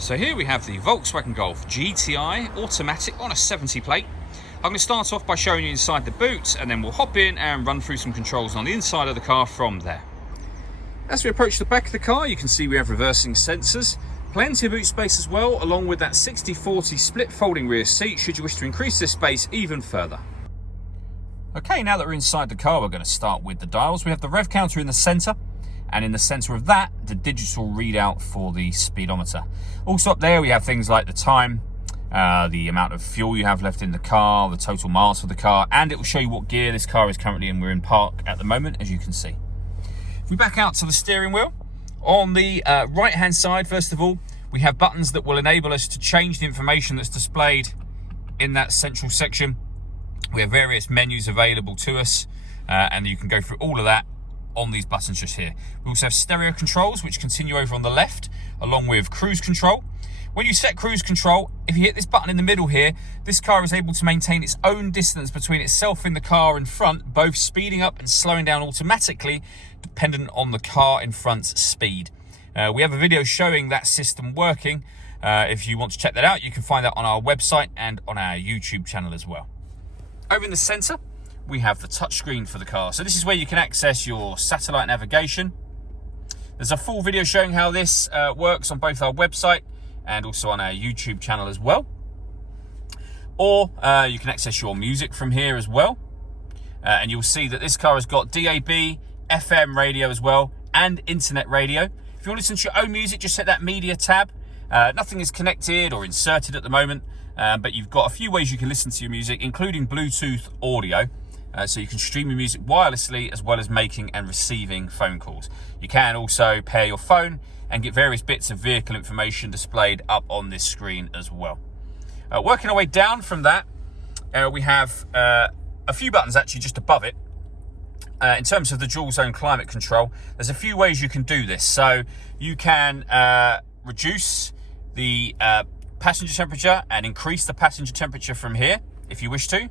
So here we have the Volkswagen Golf GTI automatic on a 70 plate. I'm going to start off by showing you inside the boot, and then we'll hop in and run through some controls on the inside of the car from there. As we approach the back of the car, you can see we have reversing sensors, plenty of boot space as well, along with that 60/40 split folding rear seat should you wish to increase this space even further. Okay, now that we're inside the car, we're going to start with the dials. We have the Rev Counter in the centre, and in the centre of that, the digital readout for the speedometer. Also up there, we have things like the time, the amount of fuel you have left in the car, the total miles for the car, and it will show you what gear this car is currently in. We're in park at the moment, as you can see. If we back out to the steering wheel, on the right-hand side, first of all, we have buttons that will enable us to change the information that's displayed in that central section. We have various menus available to us, and you can go through all of that on these buttons just here. We also have stereo controls, which continue over on the left, along with cruise control. When you set cruise control, if you hit this button in the middle here, this car is able to maintain its own distance between itself and the car in front, both speeding up and slowing down automatically, dependent on the car in front's speed. We have a video showing that system working. If you want to check that out, you can find that on our website and on our YouTube channel as well. Over in the centre, we have the touchscreen for the car. So this is where you can access your satellite navigation. There's a full video showing how this works on both our website and also on our YouTube channel as well. Or you can access your music from here as well. And you'll see that this car has got DAB, FM radio as well, and internet radio. If you want to listen to your own music, just hit that media tab. Nothing is connected or inserted at the moment, but you've got a few ways you can listen to your music, including Bluetooth audio. So you can stream your music wirelessly as well as making and receiving phone calls. You can also pair your phone and get various bits of vehicle information displayed up on this screen as well. Working our way down from that, we have a few buttons actually just above it. In terms of the dual zone climate control, there's a few ways you can do this. So you can reduce the passenger temperature and increase the passenger temperature from here if you wish to.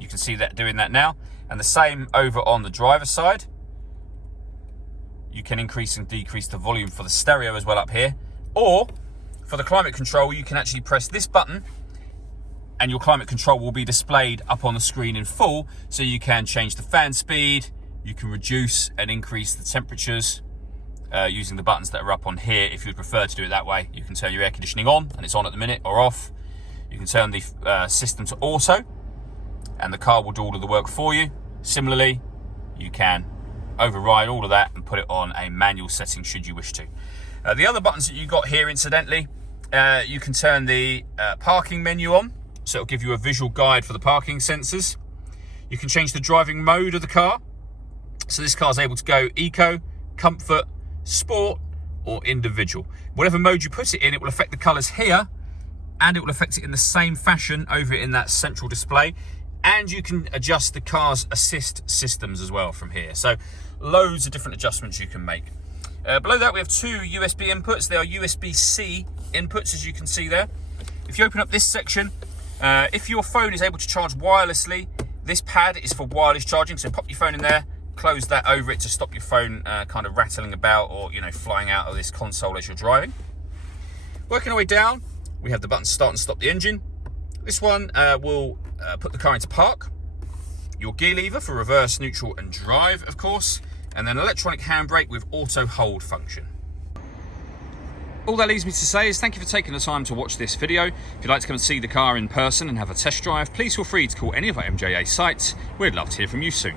You can see that doing that now. And the same over on the driver's side. You can increase and decrease the volume for the stereo as well up here. Or for the climate control, you can actually press this button and your climate control will be displayed up on the screen in full. So you can change the fan speed, you can reduce and increase the temperatures using the buttons that are up on here. If you'd prefer to do it that way, you can turn your air conditioning on, and it's on at the minute, or off. You can turn the system to auto, and the car will do all of the work for you. Similarly, you can override all of that and put it on a manual setting should you wish to. The other buttons that you got here, incidentally, you can turn the parking menu on, so it'll give you a visual guide for the parking sensors. You can change the driving mode of the car, so this car is able to go eco, comfort, sport, or individual. Whatever mode you put it in, it will affect the colours here, and it will affect it in the same fashion over in that central display. And you can adjust the car's assist systems as well from here. So loads of different adjustments you can make. Below that, we have two USB inputs. They are USB-C inputs, as you can see there. If you open up this section, if your phone is able to charge wirelessly, this pad is for wireless charging. So pop your phone in there, close that over it to stop your phone kind of rattling about or, you know, flying out of this console as you're driving. Working our way down, we have the button to start and stop the engine. This one will put the car into park. Your gear lever for reverse, neutral and drive, of course, and then electronic handbrake with auto hold function. All that leaves me to say is thank you for taking the time to watch this video. If you'd like to come and see the car in person and have a test drive, please feel free to call any of our MJA sites. We'd love to hear from you soon.